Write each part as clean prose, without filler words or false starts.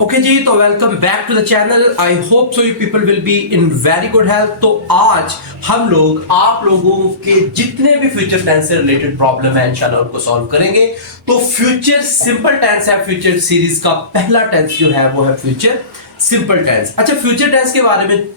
Okay जी, तो welcome back to the channel. I hope so you people will be in very good health. तो आज हम लोग आप लोगों के जितने भी फ्यूचर टेंस से रिलेटेड प्रॉब्लम है इंशाल्लाह उनको सॉल्व करेंगे। तो फ्यूचर सिंपल टेंस है, फ्यूचर सीरीज का पहला टेंस जो है वो है फ्यूचर सिंपल टेंस। अच्छा, फ्यूचर टेंस के बारे में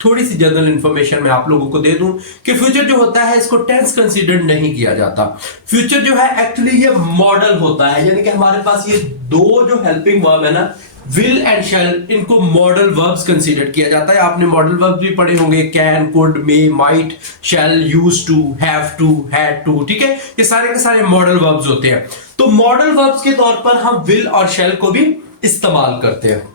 थोड़ी सी जनरल इंफॉर्मेशन मैं आप लोगों को दे दूं कि फ्यूचर जो होता है इसको टेंस कंसीडर नहीं किया जाता। फ्यूचर जो है एक्चुअली ये मॉडल होता है, यानी कि हमारे पास ये दो जो हेल्पिंग वर्ब है ना, विल एंड शैल, इनको मॉडल वर्ब्स कंसीडर किया जाता है। आपने मॉडल वर्ब्स भी पढ़े होंगे, can, could, may, might, shall, use to, have to, had to. ठीक है, ये सारे के सारे मॉडल वर्ब्स होते हैं। तो मॉडल वर्ब्स के तौर पर हम विल और शैल को भी इस्तेमाल करते हैं।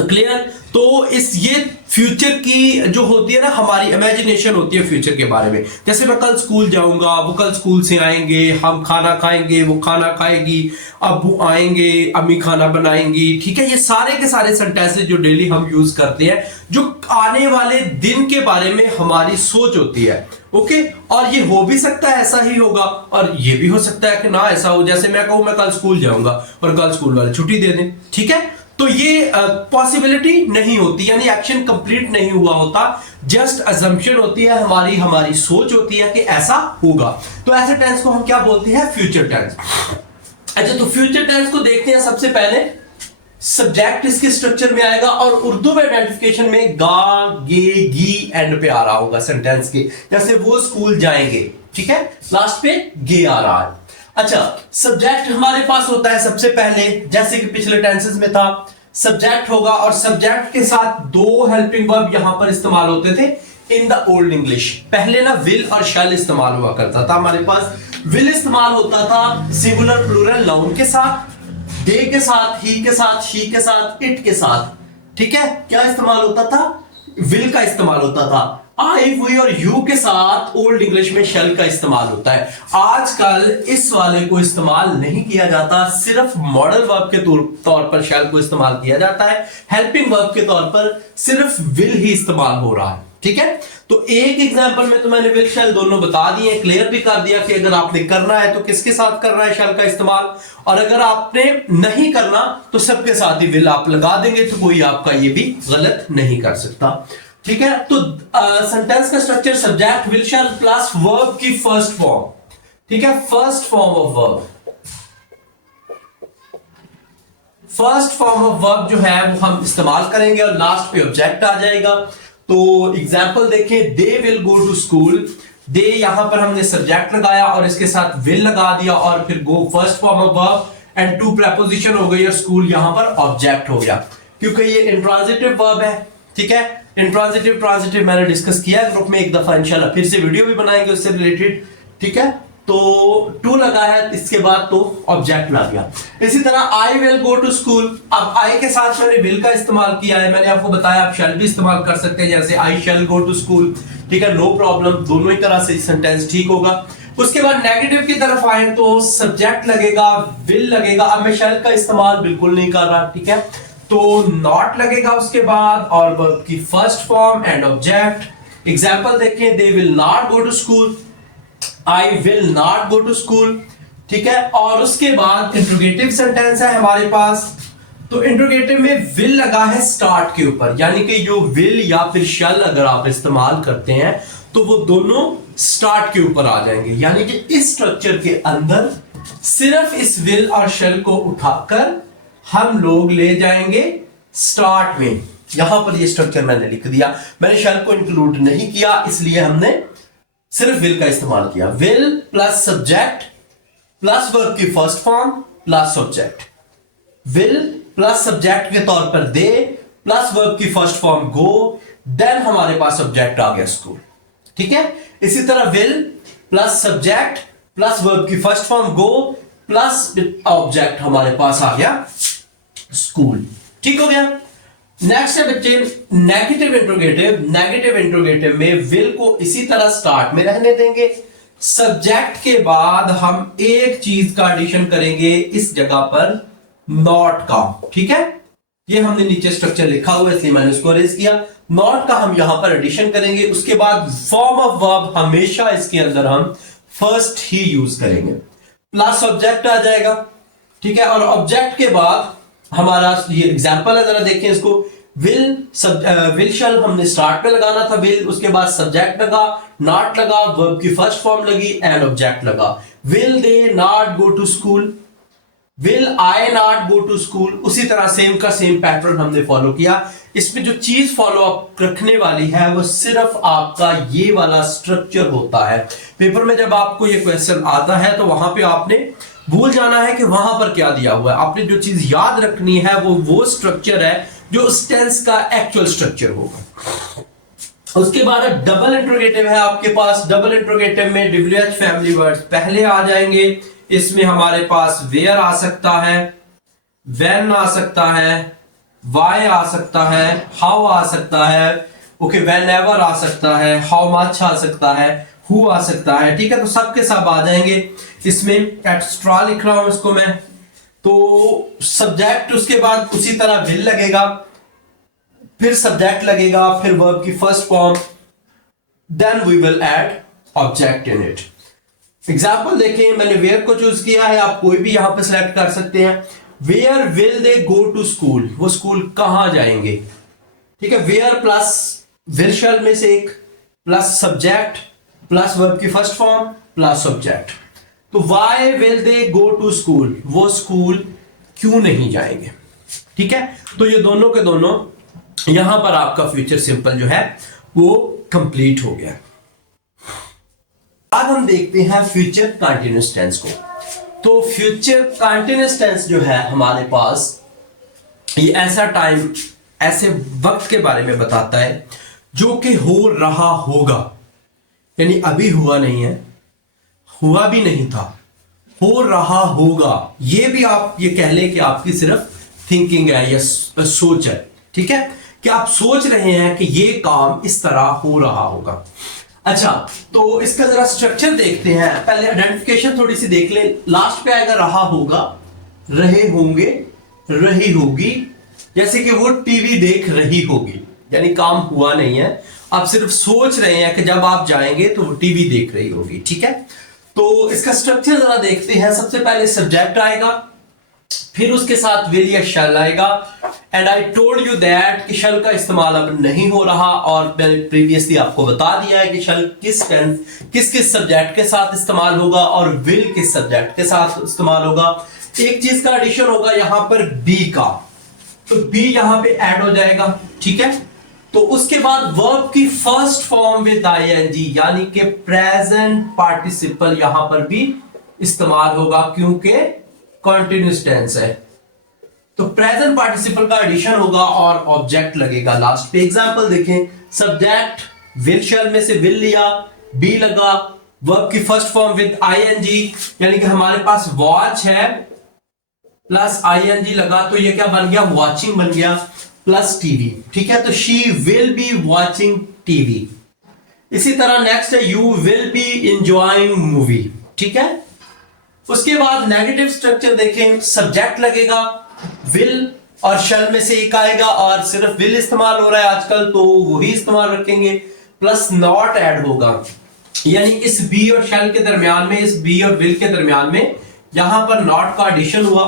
क्लियर? तो ये फ्यूचर की जो होती है ना, हमारी इमेजिनेशन होती है फ्यूचर के बारे में। जैसे मैं कल स्कूल जाऊंगा, वो कल स्कूल से आएंगे, हम खाना खाएंगे, वो खाना खाएगी, अब्बू आएंगे, अम्मी खाना बनाएंगी। ठीक है, ये सारे के सारे सेंटेंसेस जो डेली हम यूज करते हैं, जो आने वाले दिन के बारे में हमारी सोच होती है। ओके, और ये हो भी सकता है ऐसा ही होगा, और ये भी हो सकता है कि ना ऐसा हो। जैसे मैं कहूं मैं कल स्कूल जाऊंगा और कल स्कूल वाले छुट्टी दे दें। ठीक है, तो ये पॉसिबिलिटी नहीं होती, यानी एक्शन कंप्लीट नहीं हुआ होता, जस्ट अजम्पशन होती है, हमारी सोच होती है कि ऐसा होगा। तो ऐसे टेंस को हम क्या बोलते हैं? Future tense. अच्छा, तो फ्यूचर टेंस को देखते हैं। सबसे पहले सब्जेक्ट इसके स्ट्रक्चर में आएगा, और उर्दू में आइडेंटिफिकेशन में गा, गे, गी एंड पे आ रहा होगा सेंटेंस के। जैसे वो स्कूल जाएंगे, ठीक है, लास्ट पे गे आ रहा है। अच्छा, सब्जेक्ट हमारे पास होता है सबसे पहले, जैसे कि पिछले टेंसेस में था, सब्जेक्ट होगा, और सब्जेक्ट के साथ दो हेल्पिंग वर्ब यहां पर इस्तेमाल होते थे इन द ओल्ड इंग्लिश। पहले ना विल और शैल इस्तेमाल हुआ करता था। हमारे पास विल इस्तेमाल होता था सिंगुलर प्लूरल नाउन के साथ, दे के साथ, ही के साथ, शी के साथ, इट के साथ। ठीक है, क्या इस्तेमाल होता था? विल का इस्तेमाल होता था। आई, वी और यू के साथ ओल्ड इंग्लिश में शेल का इस्तेमाल होता है। आजकल इस वाले को इस्तेमाल नहीं किया जाता, सिर्फ मॉडल वर्ब के तौर पर शेल को इस्तेमाल किया जाता है। हेल्पिंग वर्ब के तौर पर सिर्फ विल ही इस्तेमाल हो रहा है। ठीक है, तो एक एग्जांपल में तो मैंने विल शेल दोनों बता दिए, क्लियर भी कर दिया कि अगर आपने करना है तो किसके साथ करना है शेल का इस्तेमाल, और अगर आपने नहीं करना तो सबके साथ ही विल आप लगा देंगे, तो कोई आपका ये भी गलत नहीं कर सकता। ठीक है, तो सेंटेंस का structure subject, will, shall plus verb की फर्स्ट फॉर्म। ठीक है, first form of verb, first form of verb जो है वो हम इस्तेमाल करेंगे, और लास्ट पे ऑब्जेक्ट आ जाएगा। तो एग्जांपल देखिए, they will go to school. They यहां पर हमने सब्जेक्ट लगाया और इसके साथ विल लगा दिया, और फिर go first form of verb and to preposition हो गई, और स्कूल यहां पर ऑब्जेक्ट हो गया, क्योंकि ये इंट्रांजिटिव वर्ब है। ठीक है, इंट्रांजिटिव ट्रांजिटिव मैंने डिस्कस किया है ग्रुप में एक दफा, इंशाल्लाह फिर से वीडियो भी बनाएंगे उससे रिलेटेड। ठीक है, तो टू लगा है, इसके बाद तो ऑब्जेक्ट लग गया। इसी तरह I will go to school. अब आई के साथ मैंने विल का इस्तेमाल किया है, मैंने आपको बताया आप शैल भी इस्तेमाल कर सकते हैं, जैसे आई शैल गो टू स्कूल। ठीक है, नो प्रॉब्लम, दोनों ही तरह से सेंटेंस ठीक होगा। उसके बाद नेगेटिव की तरफ आए तो सब्जेक्ट लगेगा, विल लगेगा। अब मैं शैल का इस्तेमाल बिल्कुल नहीं कर रहा, ठीक है, तो नॉट लगेगा उसके बाद, और वर्ब की first form and object. Example देखिए, they will not go to school, I will not go to school. ठीक है, और उसके बाद इंट्रोगेटिव सेंटेंस है हमारे पास। तो इंट्रोगेटिव में विल लगा है स्टार्ट के ऊपर, यानी कि जो विल या फिर शैल अगर आप इस्तेमाल करते हैं तो वो दोनों स्टार्ट के ऊपर आ जाएंगे, यानी कि इस स्ट्रक्चर के अंदर सिर्फ इस विल और शैल को उठाकर हम लोग ले जाएंगे स्टार्ट में। यहां पर ये स्ट्रक्चर मैंने लिख दिया, मैंने शैल को इंक्लूड नहीं किया, इसलिए हमने सिर्फ विल का इस्तेमाल किया। Will plus subject plus verb की first form plus object. Will plus subject के तौर पर दे प्लस वर्ब की फर्स्ट फॉर्म गो, देन हमारे पास ऑब्जेक्ट आ गया स्कूल। ठीक है, इसी तरह will plus subject plus verb की फर्स्ट फॉर्म गो प्लस ऑब्जेक्ट हमारे पास आ गया स्कूल। ठीक हो गया। नेक्स्ट है बच्चे नेगेटिव इंट्रोगेटिव। नेगेटिव इंट्रोगेटिव में विल को इसी तरह स्टार्ट में रहने देंगे, सब्जेक्ट के बाद हम एक चीज का एडिशन करेंगे इस जगह पर, नॉट का। ठीक है, ये हमने नीचे स्ट्रक्चर लिखा हुआ है इसलिए मैंने उसको रेज किया। नॉट का हम यहां पर एडिशन करेंगे, उसके बाद फॉर्म ऑफ वर्ब हमेशा इसके अंदर हम फर्स्ट ही यूज करेंगे, प्लस ऑब्जेक्ट आ जाएगा। ठीक है, और ऑब्जेक्ट के बाद हमारा ये एग्जांपल है, जरा देखें इसको। विल शल हमने स्टार्ट पे लगाना था विल, उसके बाद सब्जेक्ट लगा, नॉट लगा, वर्ब की फर्स्ट फॉर्म लगी एंड ऑब्जेक्ट लगा। Will they not go to school, will I not go to school. उसी तरह सेम का सेम पैटर्न हमने फॉलो किया। इसमें जो चीज फॉलो अप रखने वाली है वो सिर्फ आपका ये वाला स्ट्रक्चर होता है। पेपर में जब आपको ये क्वेश्चन आता है तो वहां पे आपने भूल जाना है कि वहां पर क्या दिया हुआ है। आपने जो चीज याद रखनी है वो स्ट्रक्चर है जो उस टेंस का एक्चुअल स्ट्रक्चर होगा। उसके बाद डबल इंट्रोगेटिव है आपके पास। डबल इंट्रोगेटिव में WH फैमिली वर्ड्स पहले आ जाएंगे। इसमें हमारे पास वेयर आ सकता है, व्हेन आ सकता है, वाई आ सकता है, हाउ आ सकता है, ओके, व्हेनेवर आ सकता है, हाउ मच आ सकता है, हु आ सकता है। ठीक है, तो सबके सब आ जाएंगे। इसमें एक्स्ट्रा लिख रहा हूं इसको मैं। तो सब्जेक्ट उसके बाद उसी तरह विल लगेगा, फिर सब्जेक्ट लगेगा, फिर वर्ब की first form, then we will add object in it. Example देखें, मैंने वेयर को चूज किया है, आप कोई भी यहां पर सिलेक्ट कर सकते हैं। Where will they go to school, वो स्कूल कहां जाएंगे। ठीक है, वेयर प्लस विल शैल में से एक, प्लस सब्जेक्ट, प्लस वर्ब की फर्स्ट फॉर्म, प्लस ऑब्जेक्ट। तो why will they go to school, वो स्कूल क्यों नहीं जाएंगे। ठीक है, तो ये दोनों के दोनों यहां पर आपका फ्यूचर सिंपल जो है वो कंप्लीट हो गया। अब हम देखते हैं फ्यूचर कंटीन्यूअस टेंस को। तो फ्यूचर कंटीन्यूअस टेंस जो है हमारे पास, ये ऐसा टाइम, ऐसे वक्त के बारे में बताता है जो कि हो रहा होगा, यानी अभी हुआ नहीं है, हुआ भी नहीं था, हो रहा होगा। ये भी आप ये कह लें कि आपकी सिर्फ थिंकिंग है या सोच है। ठीक है, कि आप सोच रहे हैं कि ये काम इस तरह हो रहा होगा। अच्छा, तो इसका जरा स्ट्रक्चर देखते हैं। पहले आइडेंटिफिकेशन थोड़ी सी देख लें। लास्ट पे आएगा रहा होगा, रहे होंगे, रही होगी। जैसे कि वो टीवी देख रही होगी, यानी काम हुआ नहीं है, आप सिर्फ सोच रहे हैं कि जब आप जाएंगे तो वो टीवी देख रही होगी। ठीक है, तो इसका स्ट्रक्चर जरा देखते हैं। सबसे पहले सब्जेक्ट आएगा, फिर उसके साथ विल या शैल आएगा। And I told you that कि शैल का इस्तेमाल अब नहीं हो रहा, और मैंने प्रीवियसली आपको बता दिया है कि शैल किस किस सब्जेक्ट के साथ इस्तेमाल होगा और विल किस सब्जेक्ट के साथ इस्तेमाल होगा। एक चीज का एडिशन होगा यहां पर बी का, तो बी यहां पे ऐड हो जाएगा। ठीक है, तो उसके बाद वर्ब की फर्स्ट फॉर्म विद आईएनजी, यानी कि प्रेजेंट पार्टिसिपल यहां पर भी इस्तेमाल होगा क्योंकि कंटीन्यूअस टेंस है। तो प्रेजेंट पार्टिसिपल का एडिशन होगा और ऑब्जेक्ट लगेगा लास्ट पे। एग्जांपल देखें, सब्जेक्ट विल शैल में से विल लिया, बी लगा, वर्ब की फर्स्ट फॉर्म विद आईएनजी, यानी कि हमारे पास वॉच है प्लस आईएनजी लगा, तो ये क्या बन गया, वॉचिंग बन गया, प्लस टीवी। ठीक है, तो she will be watching TV. इसी तरह नेक्स्ट है you will be enjoying movie. ठीक है, उसके बाद नेगेटिव स्ट्रक्चर देखें, सब्जेक्ट लगेगा, विल और शैल में से एक आएगा, और सिर्फ विल इस्तेमाल हो रहा है आजकल तो वही इस्तेमाल रखेंगे, प्लस नॉट ऐड होगा, यानी इस बी और शैल के दरमियान में, इस बी और विल के दरमियान में यहां पर नॉट का एडिशन हुआ।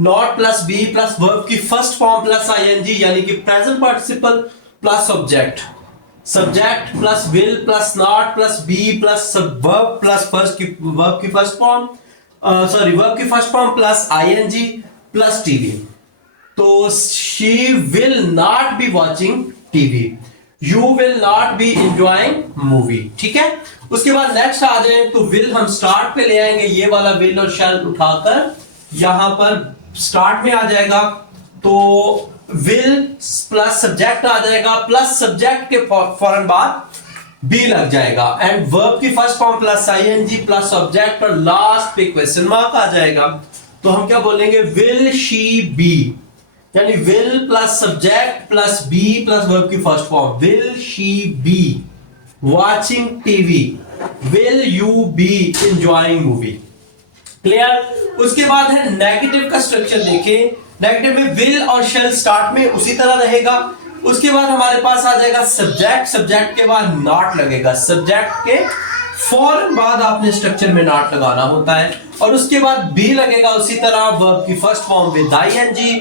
Not plus be plus verb की फर्स्ट फॉर्म प्लस आईएनजी, यानी कि present participle plus object, subject plus will plus not plus be plus verb plus verb की फर्स्ट फॉर्म, वर्ब की first form plus ING plus TV. तो she will not be watching TV, you will not be enjoying movie. ठीक है, उसके बाद next आ जाए तो will हम स्टार्ट पे ले आएंगे, ये वाला विल और शैल उठाकर यहां पर स्टार्ट में आ जाएगा, तो विल प्लस सब्जेक्ट आ जाएगा, प्लस सब्जेक्ट के फौरन बाद बी लग जाएगा, एंड वर्ब की first form plus ING plus object, और लास्ट पे क्वेश्चन मार्क आ जाएगा। तो हम क्या बोलेंगे, विल शी बी, यानी will plus subject plus be plus verb की first form, will she be watching TV, will you be enjoying movie. Clear. उसके बाद है नेगेटिव का स्ट्रक्चर देखें। नेगेटिव में विल और शैल स्टार्ट में उसी तरह रहेगा। उसके बाद हमारे पास आ जाएगा सब्जेक्ट, सब्जेक्ट के बाद नॉट लगेगा, सब्जेक्ट के फौरन बाद आपने स्ट्रक्चर में नॉट लगाना होता है, और उसके बाद बी लगेगा उसी तरह, वर्ब की first form with ING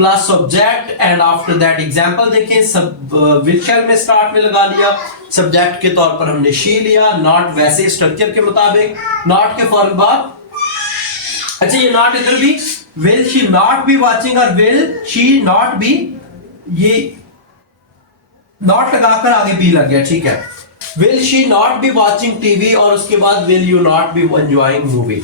plus subject and after that example देखें, सब विल शैल में स्टार्ट में लगा लिया, सब्जेक्ट के तौर पर हमने शी लिया, नॉट वैसे स्ट्रक्चर के मुताबिक, नॉट के फौरन बाद, अच्छा ये नॉट इधर भी, will she not be watching और विल शी नॉट बी, ये नॉट लगाकर आगे बी लग गया, ठीक है। Will she not be watching TV और उसके बाद will you not be enjoying movie,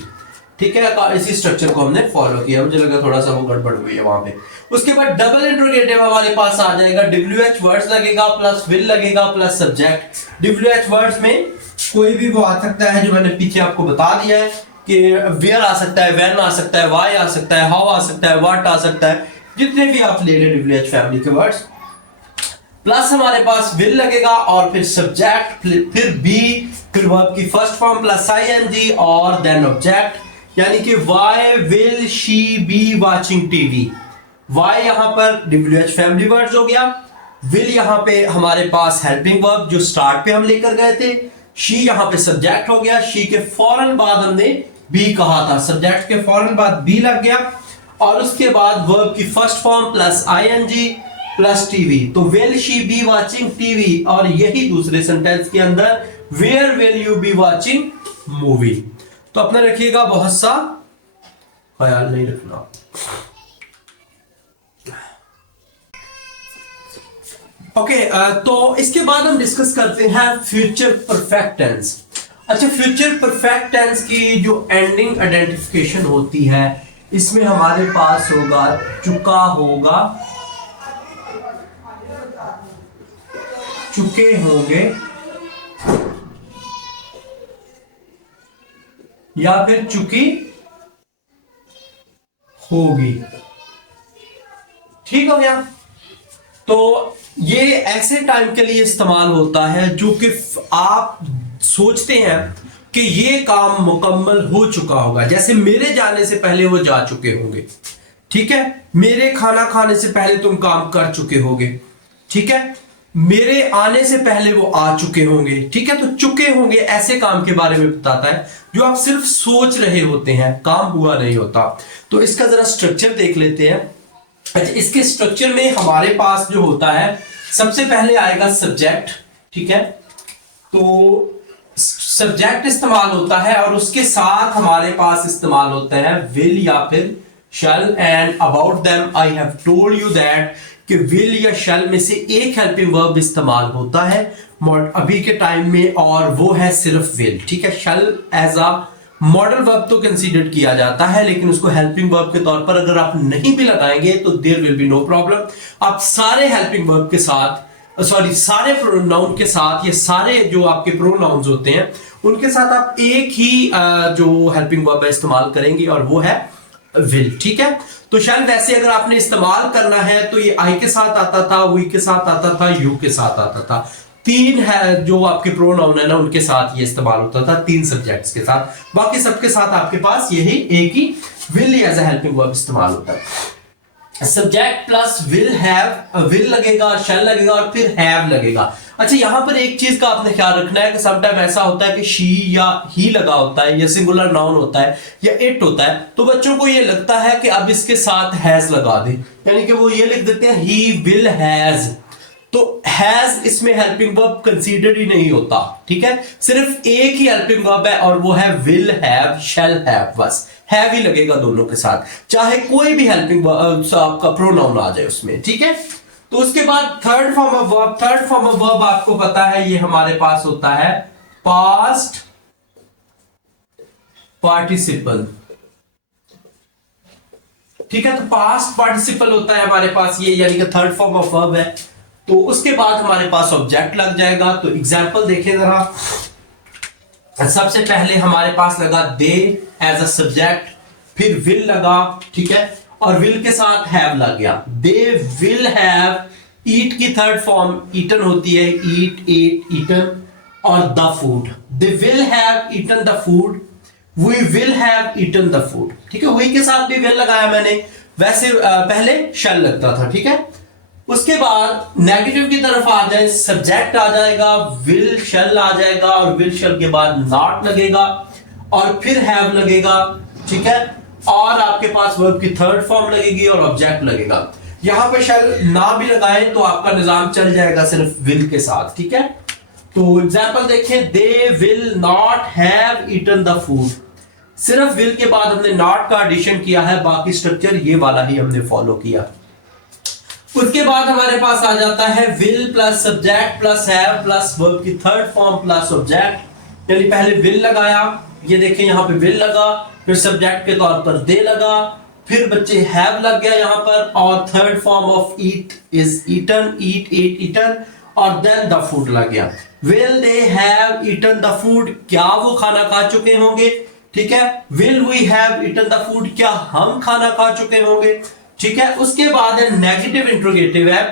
ठीक है। इसी स्ट्रक्चर को हमने फॉलो किया, मुझे लगा थोड़ा सा वो गड़बड़ हुई है वहां पे। उसके बाद डबल इंट्रोगेटिव हमारे पास आ जाएगा, WH वर्ड्स लगेगा प्लस विल लगेगा प्लस सब्जेक्ट। WH वर्ड्स में कोई भी वो आ सकता है जो मैंने पीछे आपको बता दिया है कि वेयर आ सकता है, व्हेन आ सकता है, व्हाई आ सकता है, हाउ आ सकता है, व्हाट आ सकता है, जितने भी आप ले लें WH फैमिली के वर्ड्स, प्लस हमारे पास विल लगेगा और फिर सब्जेक्ट, फिर बी, फिर वर्ब की फर्स्ट फॉर्म प्लस ing और देन ऑब्जेक्ट, यानी कि why will she be watching TV. Why यहां पर WH फैमिली वर्ड्स हो गया, विल यहां पे हमारे पास हेल्पिंग वर्ब जो स्टार्ट पे हम लेकर गए थे, शी यहां पे सब्जेक्ट हो गया, शी के फौरन बाद हमने बी कहा था, सब्जेक्ट के फौरन बाद बी लग गया और उसके बाद वर्ब की first form plus ing plus TV. तो will she be watching TV और यही दूसरे सेंटेंस के अंदर where will you be watching movie. तो अपना रखिएगा, बहुत सा ख्याल नहीं रखना। ओके, तो इसके बाद हम डिस्कस करते हैं फ्यूचर परफेक्ट टेंस। अच्छा, फ्यूचर परफेक्ट टेंस की जो एंडिंग आइडेंटिफिकेशन होती है, इसमें हमारे पास होगा चुका होगा, चुके होंगे या फिर चुकी होगी, ठीक हो गया। तो ये ऐसे टाइम के लिए इस्तेमाल होता है जो कि आप सोचते हैं कि ये काम मुकम्मल हो चुका होगा, जैसे मेरे जाने से पहले वो जा चुके होंगे, ठीक है। मेरे खाना खाने से पहले तुम काम कर चुके होगे, ठीक है। मेरे आने से पहले वो आ चुके होंगे, ठीक है। तो चुके होंगे ऐसे काम के बारे में बताता है जो आप सिर्फ सोच रहे होते हैं, काम हुआ नहीं होता। तो इसका जरा स्ट्रक्चर देख लेते हैं। अच्छा, इसके स्ट्रक्चर में हमारे पास जो होता है, सबसे पहले आएगा सब्जेक्ट, ठीक है। तो सब्जेक्ट इस्तेमाल होता है और उसके साथ हमारे पास इस्तेमाल होता है विल या फिर shall, and about them I have told you that कि विल या शैल में से एक हेल्पिंग वर्ब इस्तेमाल होता है अभी के टाइम में और वो है सिर्फ विल, ठीक है। Shall as a modal verb तो कंसीडर किया जाता है, लेकिन उसको हेल्पिंग वर्ब के तौर पर अगर आप नहीं भी लगाएंगे तो there will be no problem. आप सारे हेल्पिंग वर्ब के साथ, सारे प्रोनाउन के साथ, ये सारे जो आपके प्रोनाउंस होते हैं उनके साथ आप एक ही जो हेल्पिंग वर्ब है इस्तेमाल करेंगे और वो है विल, ठीक है। तो शैल वैसे अगर आपने इस्तेमाल करना है तो ये आई के साथ आता था, वी के साथ आता था, यू के साथ आता था, तीन है जो आपके प्रोनाउन है ना उनके साथ ये इस्तेमाल होता था, तीन सब्जेक्ट्स के साथ। बाकी सबके साथ आपके पास यही एक ही will as a helping verb इस्तेमाल होता है। Subject plus will have, will लगेगा, शैल लगेगा और फिर हैव लगेगा। अच्छा, यहां पर एक चीज का आपने ख्याल रखना है कि समटाइम ऐसा होता है कि शी या ही लगा होता है या सिंगुलर नाउन होता है या इट होता है, तो बच्चों को ये लगता है कि अब इसके साथ हैज लगा दे, यानी कि वो ये लिख देते हैं ही विल हैज। तो हैज इसमें हेल्पिंग वर्ब कंसीडर्ड ही नहीं होता, ठीक है। सिर्फ एक ही हेल्पिंग वर्ब है और वो है विल हैव, शैल हैव, बस हैव ही लगेगा दोनों के साथ, चाहे कोई भी हेल्पिंग वर्ब आपका प्रोनाउन आ जाए उसमें, ठीक है। तो उसके बाद third form of verb, third form of verb आपको पता है ये हमारे पास होता है पास्ट पार्टिसिपल, ठीक है। तो पास्ट पार्टिसिपल होता है हमारे पास ये, यानी कि थर्ड फॉर्म ऑफ वर्ब है। तो उसके बाद हमारे पास ऑब्जेक्ट लग जाएगा। तो एग्जांपल देखें जरा, सबसे पहले हमारे पास लगा दे एज अ सब्जेक्ट, फिर विल लगा, ठीक है, और विल के साथ हैव लग गया। दे विल हैव, ईट की थर्ड फॉर्म ईटन होती है, ईट, एट, ईटन, और the food. They will have eaten the food, we will have eaten the food, ठीक है। वी के साथ भी विल लगाया मैंने, वैसे पहले शैल लगता था, ठीक है। उसके बाद नेगेटिव की तरफ आ जाए, सब्जेक्ट आ जाएगा, विल शैल आ जाएगा और विल शैल के बाद नॉट लगेगा और फिर हैव लगेगा, ठीक है। और आपके पास वर्ब की थर्ड फॉर्म लगेगी और ऑब्जेक्ट लगेगा। यहां पे शैल ना भी लगाएं तो आपका निजाम चल जाएगा सिर्फ विल के साथ, ठीक है। तो एग्जांपल देखें, they will not have eaten the food, सिर्फ विल के बाद हमने नॉट का एडिशन किया है, बाकी स्ट्रक्चर ये वाला ही हमने फॉलो किया। उसके बाद हमारे पास आ जाता है will plus subject plus have plus verb की थर्ड फॉर्म प्लस ऑब्जेक्ट। यानी पहले विल लगाया, ये देखें यहां पे विल लगा, फिर सब्जेक्ट के तौर पर दे लगा, फिर बच्चे हैव लग गया यहां पर, और third form of eat is eaten, eat ate eaten, और देन द फूड लग गया। Will they have eaten the food, क्या वो खाना खा चुके होंगे, ठीक है। Will we have eaten the food, क्या हम खाना खा चुके होंगे, ठीक है। उसके बाद नेगेटिव इंट्रोगेटिव है,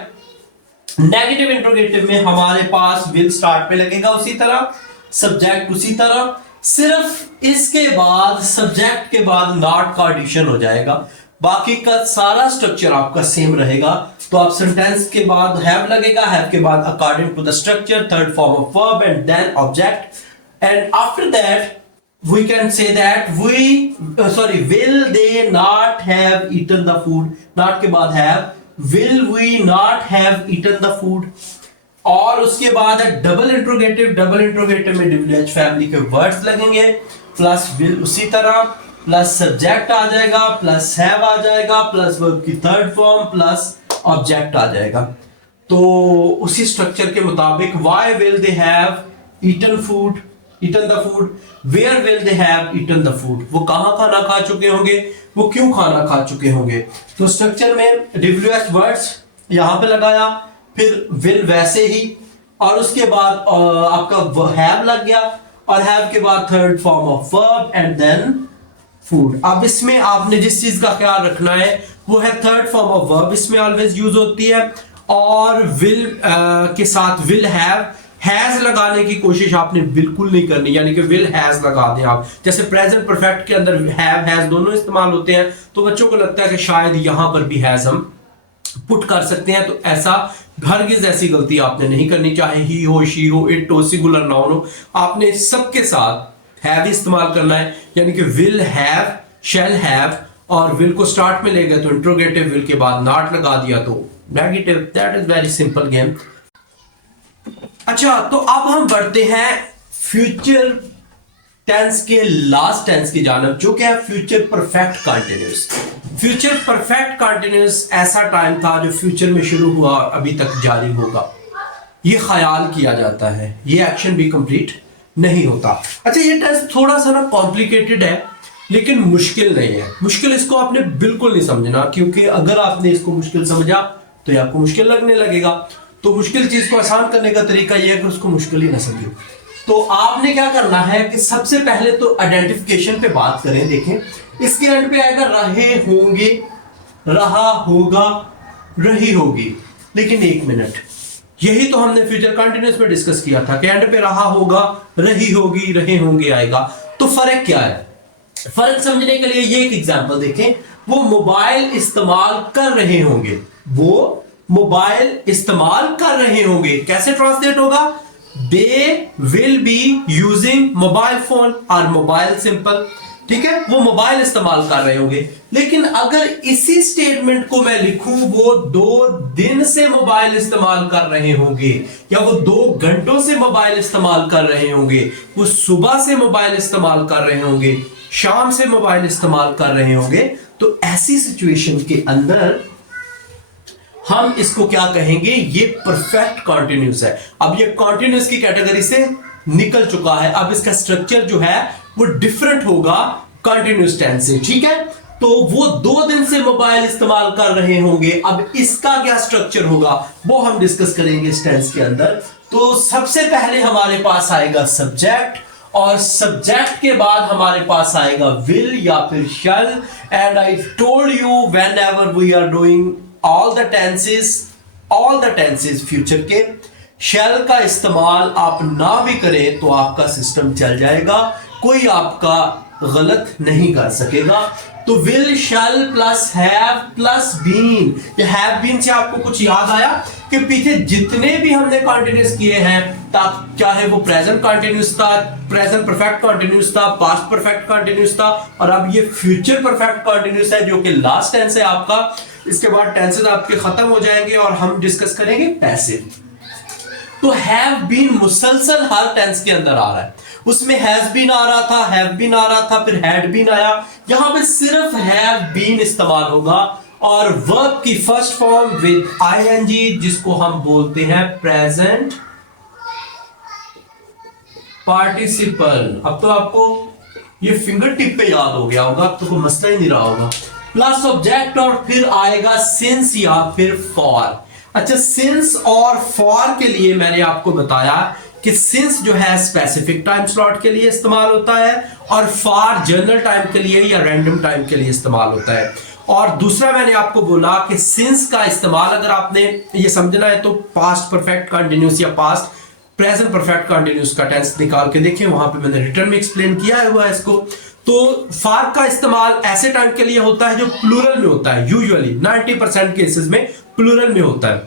नेगेटिव इंट्रोगेटिव में हमारे पास विल स्टार्ट पे लगेगा उसी तरह, सब्जेक्ट उसी तरह, सिर्फ इसके बाद सब्जेक्ट के बाद नॉट का एडिशन हो जाएगा, बाकी का सारा स्ट्रक्चर आपका सेम रहेगा। तो आप सेंटेंस के बाद हैव लगेगा, हैव के बाद according to the structure third form of verb and then object, and after that we can say that will they not have eaten the food, not के बाद have, will we not have eaten the food, और उसके बाद है double interrogative, double interrogative में WH family के words लगेंगे, plus will उसी तरह, प्लस सब्जेक्ट आ जाएगा, प्लस हैव आ जाएगा, प्लस वर्ब की थर्ड फॉर्म, प्लस ऑब्जेक्ट आ जाएगा। तो उसी स्ट्रक्चर के मुताबिक why will they have eaten food, eaten the food, where will they have eaten the food, वो कहां खाना खा चुके होंगे, वो क्यों खाना खा चुके होंगे। तो स्ट्रक्चर में WH वर्ड्स यहां पे लगाया, फिर विल वैसे ही, और उसके बाद आपका हैव लग गया, और हैव के बाद third form of verb and then food. अब इसमें आपने जिस चीज का ख्याल रखना है वो है थर्ड फॉर्म ऑफ वर्ब, इसमें ऑलवेज यूज होती है, और विल के साथ विल हैव, हैज लगाने की कोशिश आपने बिल्कुल नहीं करनी, यानी कि विल हैज लगा दें आप, जैसे प्रेजेंट परफेक्ट के अंदर हैव हैज दोनों इस्तेमाल होते हैं, तो बच्चों को लगता है कि शायद यहां पर भी हैज हम पुट कर सकते हैं, तो ऐसा हरगिज ऐसी गलती आपने नहीं करनी, चाहे ही हो, शी हो, इट हो, सिंगुलर नाउन हो, आपने सबके साथ हैव इस्तेमाल करना है, यानी कि विल हैव, शैल हैव, और विल को स्टार्ट में ले गए तो इंट्रोगेटिव, विल के बाद नॉट लगा दिया तो negative. That is very simple game. अच्छा, तो अब हम बढ़ते हैं फ्यूचर टेंस के लास्ट टेंस की जानब, जो कि है future perfect continuous. Future perfect continuous ऐसा टाइम था जो फ्यूचर में शुरू हुआ और अभी तक जारी होगा, ये ख्याल किया जाता है, ये एक्शन भी कंप्लीट नहीं होता। अच्छा, ये टेंस थोड़ा सा ना कॉम्प्लिकेटेड है, लेकिन मुश्किल नहीं है। मुश्किल इसको आपने बिल्कुल नहीं समझना, क्योंकि अगर आपने इसको मुश्किल समझा तो ये आपको मुश्किल लगने लगेगा। तो मुश्किल चीज को आसान करने का तरीका यह है कि उसको मुश्किल ही ना समझो। तो आपने क्या करना है कि सबसे पहले तो आइडेंटिफिकेशन पे बात करें। देखें, इसके एंड पे आएगा रहे होंगे, रहा होगा, रही होगी, लेकिन एक मिनट, यही तो हमने फ्यूचर कंटिन्यूअस में डिस्कस किया था कि एंड पे रहा होगा, रही होगी, रहे होंगे आएगा। तो फर्क क्या है? फर्क समझने के लिए ये एक एग्जांपल देखें, वो मोबाइल इस्तेमाल कर रहे होंगे, वो मोबाइल इस्तेमाल कर रहे होंगे, कैसे ट्रांसलेट होगा? They will be using mobile phone और मोबाइल सिंपल, ठीक है, वो मोबाइल इस्तेमाल कर रहे होंगे। लेकिन अगर इसी स्टेटमेंट को मैं लिखूं, वो 2 दिन से मोबाइल इस्तेमाल कर रहे होंगे, या वो 2 घंटों से मोबाइल इस्तेमाल कर रहे होंगे, वो सुबह से मोबाइल इस्तेमाल कर रहे होंगे, शाम से मोबाइल इस्तेमाल कर रहे होंगे, तो ऐसी सिचुएशन के अंदर हम इसको क्या कहेंगे? ये परफेक्ट कॉन्टिन्यूस है। अब ये कॉन्टिन्यूस की कैटेगरी से निकल चुका है, अब इसका स्ट्रक्चर जो है वो डिफरेंट होगा कॉन्टिन्यूस टेंस से, ठीक है। तो वो 2 दिन से मोबाइल इस्तेमाल कर रहे होंगे, अब इसका क्या स्ट्रक्चर होगा वो हम डिस्कस करेंगे इस टेंस के अंदर। तो सबसे पहले हमारे पास आएगा सब्जेक्ट, और सब्जेक्ट के बाद हमारे पास आएगा विल या फिर shall. And I told you whenever we are doing all the tenses future के, शैल का इस्तेमाल आप ना भी करें तो आपका सिस्टम चल जाएगा, कोई आपका गलत नहीं कर सकेगा। तो will, shall plus have plus been, ये हैव बीन से आपको कुछ याद आया कि पीछे जितने भी हमने कॉन्टिन्यूस किए हैं, चाहे वो प्रेजेंट कॉन्टिन्यूस था, प्रेजेंट परफेक्ट कॉन्टिन्यूस था, पास्ट परफेक्ट कॉन्टिन्यूस था, और अब ये फ्यूचर परफेक्ट कॉन्टिन्यूस है जो कि लास्ट टेंस है आपका। इसके बाद टेंसेस आपके खत्म हो जाएंगे और हम डिस्कस करेंगे पैसिव। तो हैव बीन मुसलसल हर टेंस के अंदर आ रहा है, उसमें हैज बीन आ रहा था, हैव बीन आ रहा था, फिर हैड बीन आया, यहां पे सिर्फ हैव बीन इस्तेमाल होगा और वर्ब की फर्स्ट फॉर्म विद आईएनजी जिसको हम बोलते हैं प्रेजेंट पार्टिसिपल। अब तो आपको ये फिंगर टिप पे याद हो गया होगा, अब तो कोई मसला ही नहीं रहा होगा। प्लस ऑब्जेक्ट और फिर आएगा सिंस या फिर फॉर। अच्छा, सिंस और फॉर के लिए मैंने आपको बताया कि सिंस जो है स्पेसिफिक टाइम स्लॉट के लिए इस्तेमाल होता है और फॉर जनरल टाइम के लिए या रैंडम टाइम के लिए इस्तेमाल होता है। और दूसरा मैंने आपको बोला कि सिंस का इस्तेमाल अगर आपने ये समझना है तो पास्ट परफेक्ट कंटिन्यूस या पास्ट प्रेजेंट परफेक्ट कंटिन्यूस का टेंस निकाल के देखें, वहां पे मैंने रिटर्न में एक्सप्लेन किया हुआ है इसको। तो फॉर का इस्तेमाल ऐसे टाइम के लिए होता है जो प्लूरल में होता है, यूजुअली 90% केसेस में प्लूरल में होता है,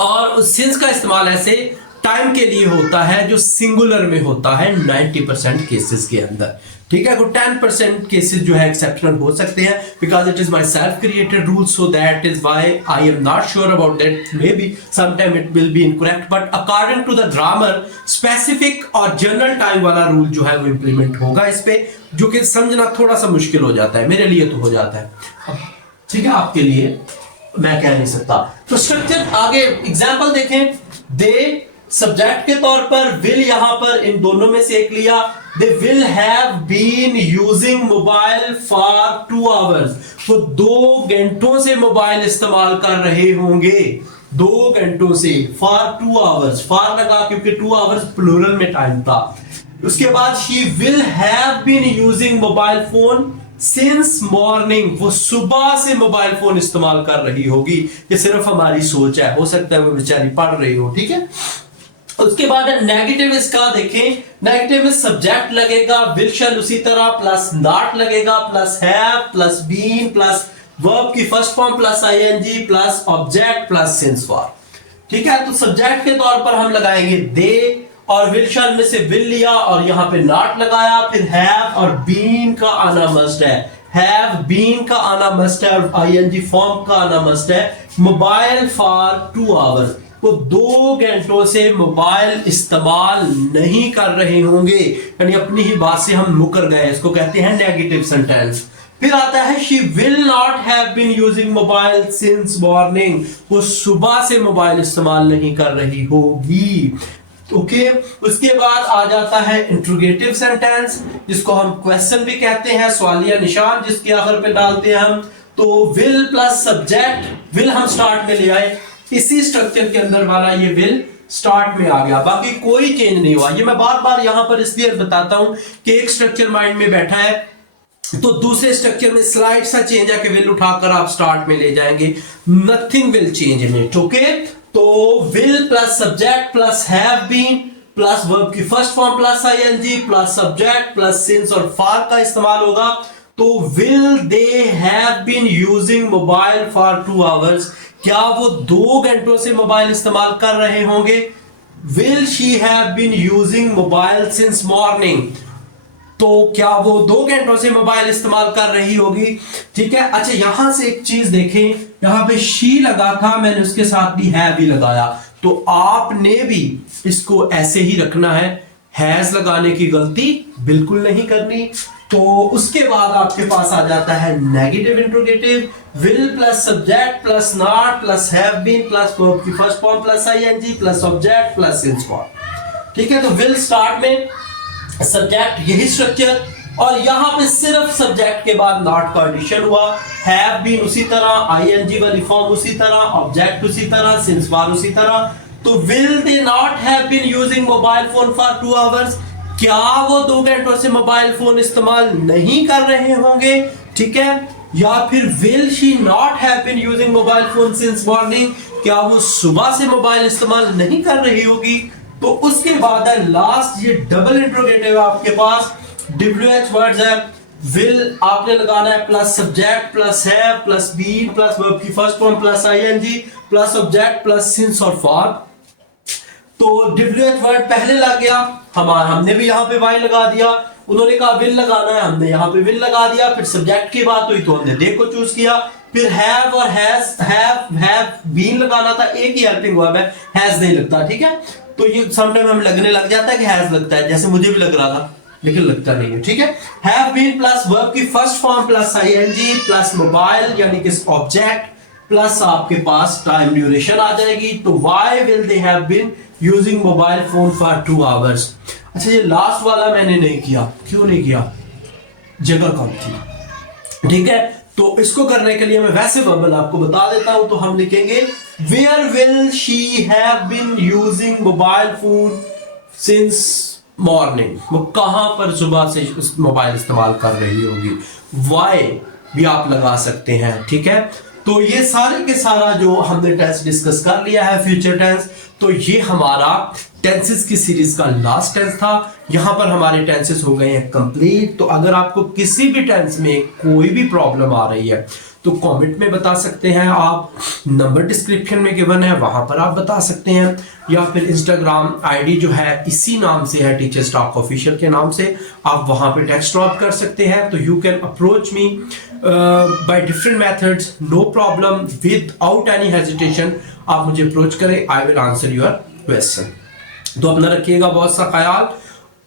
और सिंस का इस्तेमाल ऐसे टाइम के लिए होता है जो सिंगुलर में होता है 90% केसेस के अंदर। ठीक है, 10% केसेस जो है एक्सेप्शनल हो सकते हैं because it is my self created rule, so that is why I am not sure about that, may be sometime it will be incorrect, but according to the grammar specific और general time वाला rule जो है वो implement होगा इस पे, जो कि समझना थोड़ा सा मुश्किल हो जाता है, मेरे लिए तो हो जाता है, ठीक है, आपके लिए मैं कह नहीं सकता। तो स्ट्रक्चर आगे एग्जांपल देखें। दे सब्जेक्ट के तौर पर, विल यहां पर इन दोनों में से एक लिया। They will have been using mobile for 2 hours, वो 2 घंटों से मोबाइल इस्तेमाल कर रहे होंगे, 2 घंटों से, फॉर 2 आवर्स, फॉर लगा क्योंकि 2 आवर्स प्लूरल में टाइम था। उसके बाद she will have been using mobile phone since morning, वो सुबह से मोबाइल फोन इस्तेमाल कर रही होगी, ये सिर्फ हमारी सोच है, हो सकता है वो बेचारी पढ़ रही हो, ठीक है। उसके बाद नेगेटिव इसका देखें, नेगेटिव में सब्जेक्ट लगेगा, विल शैल उसी तरह, प्लस नॉट लगेगा, plus have, plus been, plus verb की first form, plus ING, plus object, plus since for. ठीक है, तो सब्जेक्ट के तौर पर हम लगाएंगे दे, और विल शैल में से विल लिया और यहां पे नॉट लगाया, फिर हैव और बीन का आना मस्ट है, हैव बीन का आना मस्ट है, और आईएनजी फॉर्म का आना मस्ट है। मोबाइल फॉर 2 आवर्स, वो 2 घंटों से मोबाइल इस्तेमाल नहीं कर रहे होंगे, यानी अपनी ही बात से हम मुकर गए, इसको कहते हैं नेगेटिव सेंटेंस। फिर आता है she will not have been using mobile since morning, वो सुबह से मोबाइल इस्तेमाल नहीं कर रही होगी। ओके, उसके बाद आ जाता है इंट्रोगेटिव सेंटेंस, जिसको हम क्वेश्चन भी कहते हैं, सवालिया निशान जिसके आखिर पे डालते हैं हम। तो विल प्लस सब्जेक्ट, विल हम स्टार्ट में ले आए, इसी स्ट्रक्चर के अंदर वाला ये विल स्टार्ट में आ गया, बाकी कोई चेंज नहीं हुआ। ये मैं बार बार यहां पर इसलिए बताता हूं कि एक स्ट्रक्चर माइंड में बैठा है तो दूसरे स्ट्रक्चर में स्लाइड सा चेंज है कि विल उठाकर आप स्टार्ट में ले जाएंगे, nothing will change in it. Okay, तो will plus subject plus have been plus verb की first form plus ING plus subject plus since और फॉर का इस्तेमाल होगा। तो will they have been using mobile for 2 hours, क्या वो 2 घंटों से मोबाइल इस्तेमाल कर रहे होंगे। Will she have been using mobile since morning, तो क्या वो 2 घंटों से मोबाइल इस्तेमाल कर रही होगी। ठीक है, अच्छा यहां से एक चीज देखें, यहां पे शी लगा था, मैंने उसके साथ भी है भी लगाया, तो आपने भी इसको ऐसे ही रखना है, हैज लगाने की गलती बिल्कुल नहीं करनी। तो उसके बाद आपके पास आ जाता है negative interrogative, will plus subject plus not plus have been plus verb की first form plus ING plus object plus since form. ठीक है, तो विल स्टार्ट में सब्जेक्ट यही स्ट्रक्चर, और यहां पे सिर्फ सब्जेक्ट के बाद नॉट का एडिशन हुआ, हैव बीन उसी तरह, आईएनजी वाली फॉर्म उसी तरह, ऑब्जेक्ट उसी तरह, सिंस फॉर उसी तरह। तो will they not have been using mobile phone for 2 hours, क्या वो 2 घंटों से मोबाइल फोन इस्तेमाल नहीं कर रहे होंगे। ठीक है, या फिर will she not have been using mobile phone since morning, क्या वो सुबह से मोबाइल इस्तेमाल नहीं कर रही होगी। तो उसके बाद है लास्ट, ये डबल इंट्रोगेटिव आपके पास WH वर्ड्स है, विल आपने लगाना है plus subject plus have plus been plus verb की first form plus ING plus object plus since और फॉर। तो WH वर्ड पहले लग गया, हमने भी यहां पे वाई लगा दिया, उन्होंने कहा विल लगाना है, हमने यहां पे विल लगा दिया, फिर सब्जेक्ट की बात हुई तो हमने दे को चूज किया, फिर हैव और हैव बीन लगाना था, एक ही हेल्पिंग वर्ब है, हैज नहीं लगता, ठीक है। तो ये समटाइम हमें लगने लग जाता है कि हैज लगता है, जैसे मुझे भी लग रहा था, लेकिन लगता नहीं है, ठीक है। हैव बीन प्लस वर्ब की first form plus ING plus mobile यानी कि ऑब्जेक्ट प्लस आपके पास टाइम ड्यूरेशन आ जाएगी। तो why will they have been using mobile phone for 2 hours. अच्छा, ये लास्ट वाला मैंने नहीं किया, क्यों नहीं किया, जगह कम थी, ठीक है। तो इसको करने के लिए मैं वैसे वर्बल आपको बता देता हूं। तो हम लिखेंगे where will she have been using mobile phone since morning, वो कहां पर सुबह से मोबाइल इस्तेमाल कर रही होगी। वाई भी आप लगा सकते हैं, ठीक है। तो ये सारे के सारा जो हमने टेंस डिस्कस कर लिया है फ्यूचर टेंस, तो ये हमारा टेंसेस की सीरीज का लास्ट टेंस था। यहां पर हमारे टेंसेस हो गए हैं कंप्लीट। तो अगर आपको किसी भी टेंस में कोई भी प्रॉब्लम आ रही है तो कमेंट में बता सकते हैं आप, नंबर डिस्क्रिप्शन में गिवन है, वहां पर आप बता सकते हैं, या फिर इंस्टाग्राम आईडी जो है इसी नाम से है, टीचर्स टॉक ऑफिशियल के नाम से, आप वहां पे टेक्स्ट ड्रॉप कर सकते हैं। तो you can approach me by different methods, no problem, without any hesitation आप मुझे अप्रोच करें, I will answer your question. तो अपना रखिएगा बहुत सा ख्याल।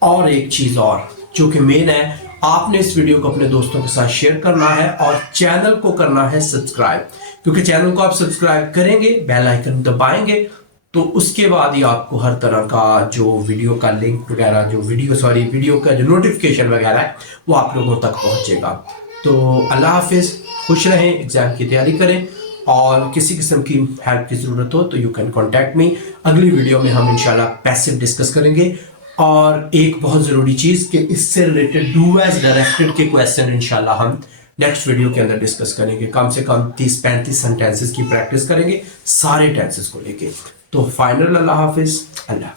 और एक चीज और जो कि मेन है, आपने इस वीडियो को अपने दोस्तों के साथ शेयर करना है और चैनल को करना है सब्सक्राइब, क्योंकि चैनल को आप सब्सक्राइब करेंगे, बेल आइकन दबाएंगे, तो उसके बाद ही आपको हर तरह का जो वीडियो का लिंक वगैरह, जो वीडियो का जो नोटिफिकेशन वगैरह है वो आप लोगों तक पहुंचेगा। तो अल्लाह हाफिज, खुश रहें, एग्जाम की तैयारी करें, और किसी किस्म की हेल्प की जरूरत हो तो यू कैन कॉन्टैक्ट मी। अगली वीडियो में हम इंशाल्लाह पैसिव डिस्कस करेंगे, और एक बहुत जरूरी चीज कि इससे रिलेटेड डू एज डायरेक्टेड के क्वेश्चन इंशाल्लाह हम नेक्स्ट वीडियो के अंदर डिस्कस करेंगे। कम से कम 30-35 सेंटेंसेस की प्रैक्टिस करेंगे सारे टेंसेस को लेके। तो फाइनल अल्लाह हाफिज, अल्लाह।